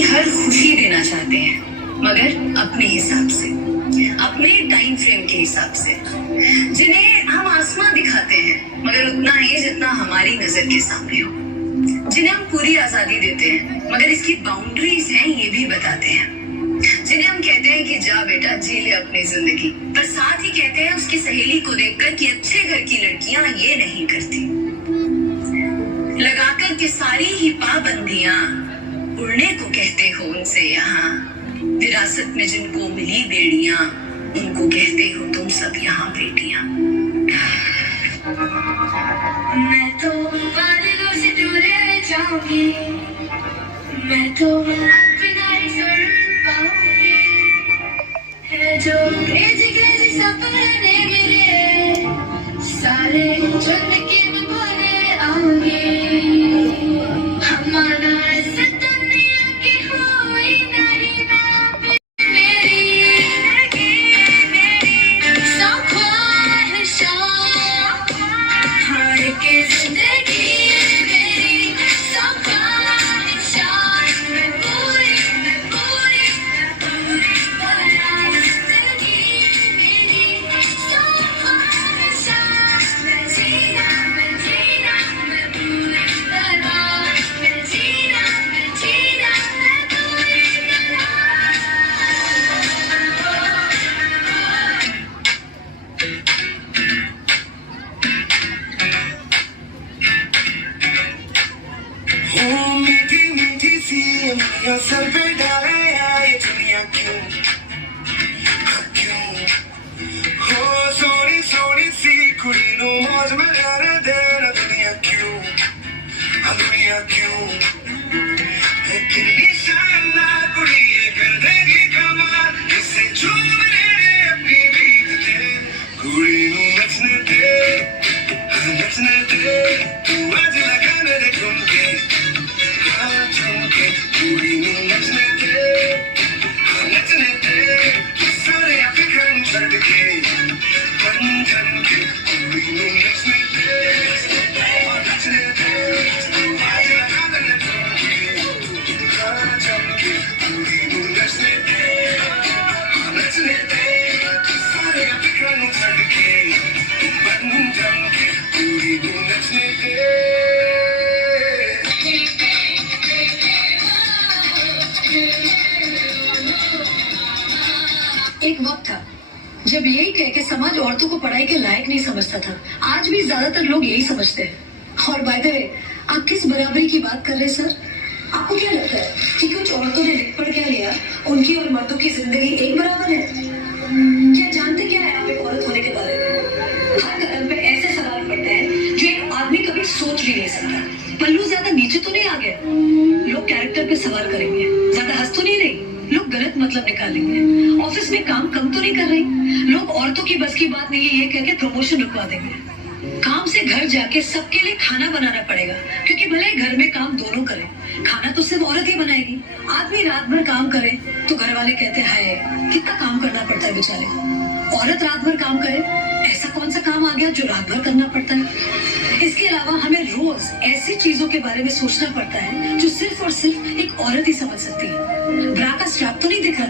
की हर खुशी देना चाहते हैं, मगर अपने हिसाब से, अपने टाइम फ्रेम के हिसाब से। जिन्हें हम आसमां दिखाते हैं मगर उतना ही जितना हमारी नजर के सामने हो। जिन्हें हम पूरी आजादी देते हैं मगर इसकी बाउंड्रीज हैं ये भी बताते हैं। जिन्हें हम कहते हैं कि जा बेटा जी ले अपनी जिंदगी, पर साथ ही कहते हैं उसकी सहेली को देखकर कि अच्छे घर की लड़कियां ये नहीं करती। लगाकर के सारी ही पाबंदियां, उड़ने को कहते हो उनसे यहाँ। विरासत में जिनको मिली बेड़ियां, उनको कहते हो तुम सब यहाँ बेटियां। मैं तो बादलों से दूर रह जाऊंगी, मैं तो अपना ही सुर पाऊंगी। है जो क्रेजी क्रेजी सपने मेरे, सारे चुन के मैं बोले आऊंगी। हमारा सर पे डाले ये दुनिया क्यों क्यों हो सोनी सोनी सी कुड़ी नो मौज में रहने देना। दुनिया क्यों दुनिया क्यों कितनी शानदार कुड़ी ये कर देगी कमाल, इससे झूम ले अपनी बीत दे। कुड़ी नो नचने दे तू आज लगाने दे ठुमके, हाँ ठुमके। कुड़ी नो नचने दे सारे अफ्रीकन छड़ के बन ठन के। कुड़ी नो नचने दे आज लगाने दे ठुमके, हाँ ठुमके। कुड़ी नो नचने दे सारे अफ्रीकन छड़ के बन ठन के। कुड़ी नो नचने दे। एक वक्त था जब यही कह के समाज औरतों को पढ़ाई के लायक नहीं समझता था। आज भी ज्यादातर लोग यही समझते हैं। और बाय द वे, आप किस बराबरी की बात कर रहे हैं सर? आपको क्या लगता है कि कुछ औरतों ने लिख पढ़ क्या लिया, उनकी और मर्दों की जिंदगी एक बराबर है? क्या जानते क्या है आप एक औरत होने के बारे में? हर कदम पे ऐसे सवाल पड़ते हैं जो एक आदमी कभी सोच भी नहीं सकता। पल्लू ज्यादा नीचे तो नहीं आ गया, लोग कैरेक्टर पे सवाल करेंगे। ज्यादा हंस तो नहीं रही, लोग गलत मतलब निकालेंगे। ऑफिस में काम कम तो नहीं कर रही, लोग औरतों की बस की बात नहीं है ये कह के प्रमोशन रुकवा देंगे। काम से घर जाके सबके लिए खाना बनाना पड़ेगा, क्योंकि भले घर में काम दोनों करें, खाना तो सिर्फ औरत ही बनाएगी। आदमी रात भर काम करे तो घर वाले कहते हैं कितना काम करना पड़ता है बेचारे। औरत रात भर काम करे, ऐसा कौन सा काम आ गया जो रात भर करना पड़ता है? इसके अलावा हमें रोज ऐसी चीजों के बारे में सोचना पड़ता है जो सिर्फ और सिर्फ एक औरत ही समझ सकती है। ब्रा का स्ट्रैप तो नहीं दिख रहा,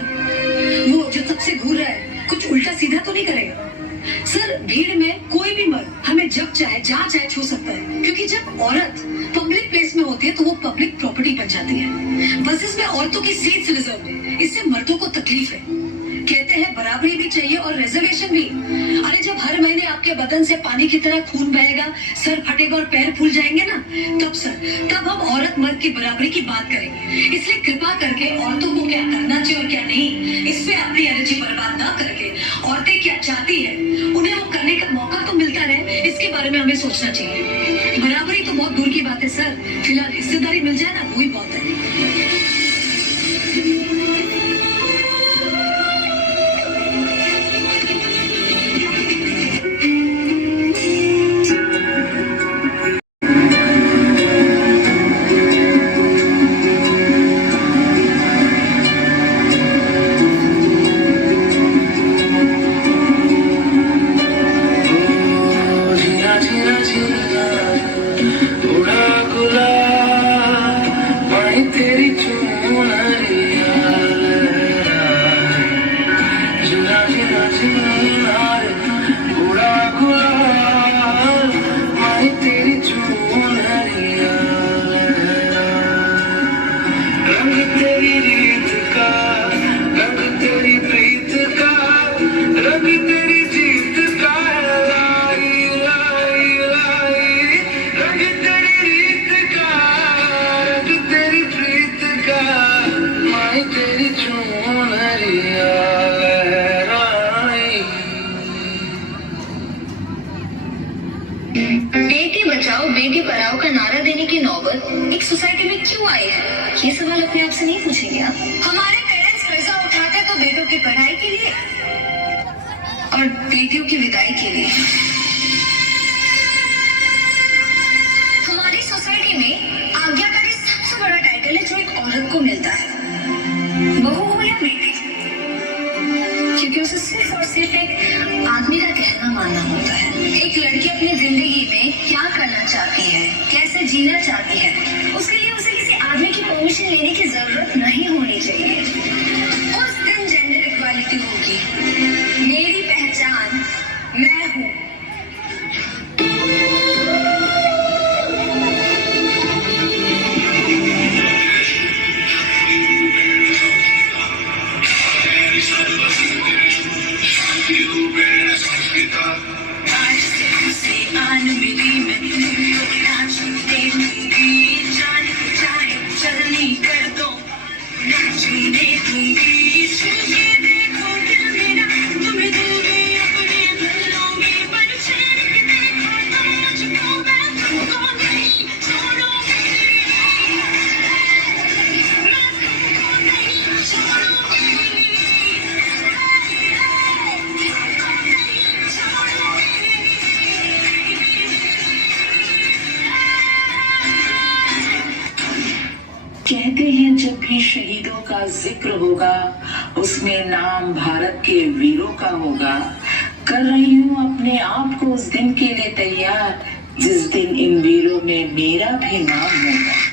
वो जो तब से घूर रहा है कुछ उल्टा सीधा तो नहीं करेगा? सर, भीड़ में कोई भी मर्द हमें जब चाहे जहाँ चाहे छू सकता है, क्योंकि जब औरत पब्लिक प्लेस में होती है तो वो पब्लिक प्रॉपर्टी बन जाती है। बसेस में औरतों की सीट्स रिजर्व है, इससे मर्दों को तकलीफ है। कहते हैं बराबरी भी चाहिए और रिजर्वेशन भी। अरे जब हर महीने आपके बदन से पानी की तरह खून बहेगा, सर फटेगा और पैर फूल जाएंगे ना, तब हम औरत मर्द की बराबरी की बात करेंगे। इसलिए कृपा करके औरतों को क्या करना चाहिए और क्या नहीं, इस पे अपनी एनर्जी बर्बाद ना करके औरतें क्या चाहती है उन्हें वो करने का मौका तो मिलता रहे, इसके बारे में हमें सोचना चाहिए। बराबरी तो बहुत दूर की बात है सर, फिलहाल हिस्सेदारी मिल जाए ना, वही बहुत है। उड़ा गुलाब तेरी रीत का, रंग तेरी प्रीत का, रंग तेरी जीत का, लाई लाई लाई, रंग तेरी रीत का, रंग तेरी प्रीत का, माई तेरी चुनरिया लहराई। बेटी बचाओ बेटी पढ़ाओ का नारा देने की नौबत एक सोसाइटी में क्यों आई है? ये सवाल अपने आप से नहीं पूछेंगे आप? हमारे पेरेंट्स कर्जा उठाते तो बेटों की पढ़ाई के लिए और बेटियों की विदाई के लिए। हमारी सोसाइटी में आज्ञाकारी सबसे बड़ा टाइटल है जो एक औरत को मिलता है, बहू हो या बेटी, क्योंकि उसे सिर्फ और सिर्फ एक आदमी का कहना मानना होता है। एक लड़की अपनी जिंदगी में क्या करना चाहती है, कैसे जीना चाहती है, उसके लिए उसे किसी आदमी की परमिशन लेने की जरूरत नहीं होनी चाहिए। उस दिन जेंडर इक्वालिटी होगी। मेरी पहचान मैं हूँ। कहते हैं जब भी शहीदों का जिक्र होगा उसमें नाम भारत के वीरों का होगा। कर रही हूँ अपने आप को उस दिन के लिए तैयार जिस दिन इन वीरों में मेरा भी नाम होगा।